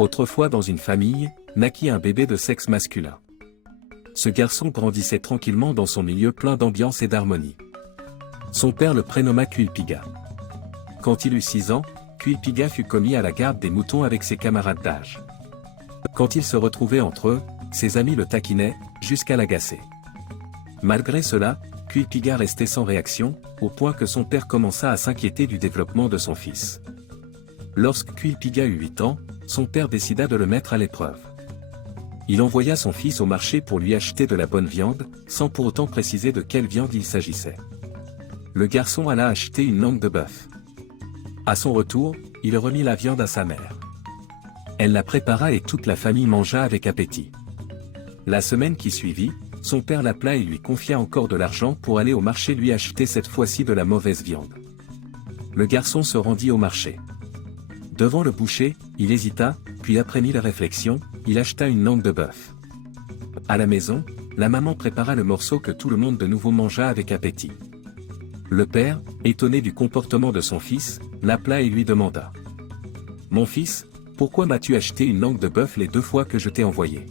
Autrefois dans une famille, naquit un bébé de sexe masculin. Ce garçon grandissait tranquillement dans son milieu plein d'ambiance et d'harmonie. Son père le prénomma Cuilpiga. Quand il eut 6 ans, Cuilpiga fut commis à la garde des moutons avec ses camarades d'âge. Quand ils se retrouvaient entre eux, ses amis le taquinaient, jusqu'à l'agacer. Malgré cela, Cuilpiga restait sans réaction, au point que son père commença à s'inquiéter du développement de son fils. Lorsque Cuilpiga eut 8 ans, son père décida de le mettre à l'épreuve. Il envoya son fils au marché pour lui acheter de la bonne viande, sans pour autant préciser de quelle viande il s'agissait. Le garçon alla acheter une langue de bœuf. À son retour, il remit la viande à sa mère. Elle la prépara et toute la famille mangea avec appétit. La semaine qui suivit, son père l'appela et lui confia encore de l'argent pour aller au marché lui acheter cette fois-ci de la mauvaise viande. Le garçon se rendit au marché. Devant le boucher, il hésita, puis après 1000 réflexions, il acheta une langue de bœuf. À la maison, la maman prépara le morceau que tout le monde de nouveau mangea avec appétit. Le père, étonné du comportement de son fils, l'appela et lui demanda. « Mon fils, pourquoi m'as-tu acheté une langue de bœuf les 2 fois que je t'ai envoyé ? »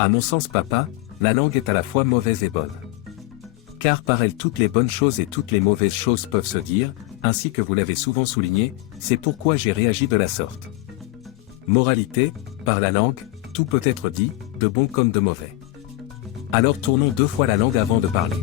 À mon sens papa, la langue est à la fois mauvaise et bonne. Car par elle toutes les bonnes choses et toutes les mauvaises choses peuvent se dire, ainsi que vous l'avez souvent souligné, c'est pourquoi j'ai réagi de la sorte. Moralité, par la langue, tout peut être dit, de bon comme de mauvais. Alors tournons 2 fois la langue avant de parler.